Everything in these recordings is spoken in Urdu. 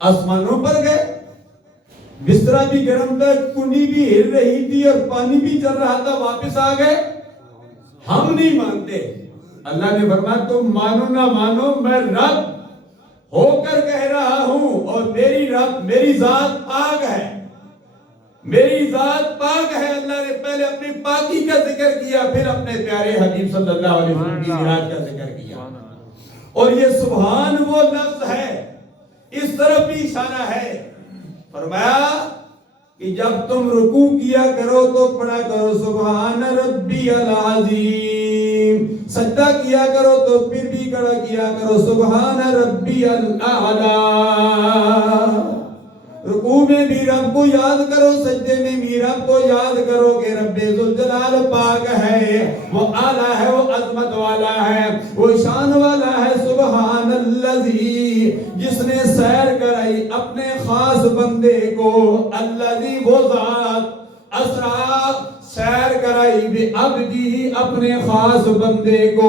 آسمانوں پر گئے، بسترا بھی گرم تھا، کنڈی بھی ہل رہی تھی اور پانی بھی چل رہا تھا، واپس آ گئے۔ ہم نہیں مانتے۔ اللہ نے فرمایا تم مانو نہ مانو، میں رب ہو کر کہہ رہا ہوں، اور میری ذات پاک ہے، میری ذات پاک ہے۔ اللہ نے پہلے اپنی پاکی کا ذکر کیا، پھر اپنے پیارے حبیب صلی اللہ علیہ وسلم کی ذات کا ذکر کیا۔ اور یہ سبحان وہ لفظ ہے، اس طرف بھی اشارہ ہے۔ فرمایا کہ جب تم رکوع کیا کرو تو پڑھا کرو سبحان ربی العظیم، سجدہ کیا کرو تو پھر بھی کھڑا کیا کرو سبحان ربی الاعلی۔ رکوع میں بھی رب کو یاد کرو، سجدے میں بھی رب کو یاد کرو کہ رب ذوالجلال پاک ہے، وہ اعلیٰ ہے، وہ عظمت والا ہے، وہ شان والا ہے۔ سبحان الذی، جس نے سیر کرائی اپنے خاص بندے کو، الذی وہ ذات، اسرا سیر کرائی بعبدہ اپنے خاص بندے کو۔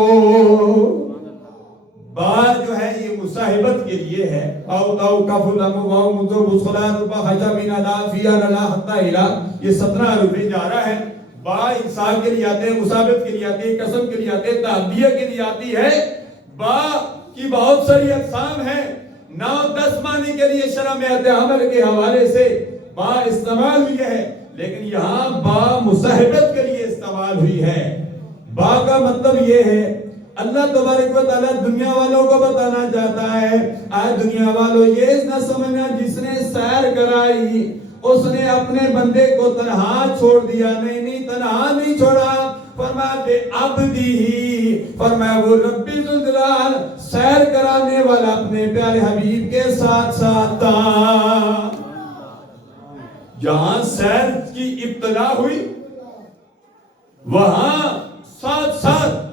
بات جو ہے یہ مصاحبت کے لیے ہے۔ او داو کف لم واو مذو بصلا ربا حجا من الا فی الا حتا الى، یہ 17 حروف جارہ ہے۔ با انسان کے لیے آتے ہیں، مصاحبت کے لیے آتی ہے، قسم کے لیے آتے ہیں، تعدیہ کے لیے آتی ہے۔ با کی بہت ساری اقسام ہیں، 9-10 معنی کے لیے شرح میں عمل کے حوالے سے با استعمال ہوئی ہے، لیکن یہاں با مصاحبت کے لیے استعمال ہوئی ہے۔ با کا مطلب یہ ہے اللہ تبارک و تعالیٰ دنیا والوں کو بتانا چاہتا ہے، آئے دنیا والوں یہ نہ سمجھنا جس نے سیر کرائی اس نے اپنے بندے کو تنہا چھوڑ دیا، نہیں تنہا نہیں چھوڑا۔ فرمایا بے عبدی، فرمایا وہ رب ذوالجلال سیر کرانے والا اپنے پیارے حبیب کے ساتھ ساتھ تھا۔ جہاں سیر کی ابتدا ہوئی وہاں ساتھ ساتھ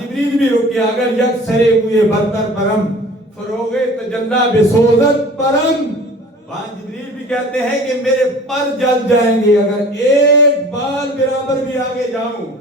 جبریل بھی رکے، اگر یک سرے ہوئے برتر پرم فروغ تجلا بسوزت پرم، وہاں جبریل بھی کہتے ہیں کہ میرے پر جل جائیں گے اگر ایک بال برابر بھی آگے جاؤں۔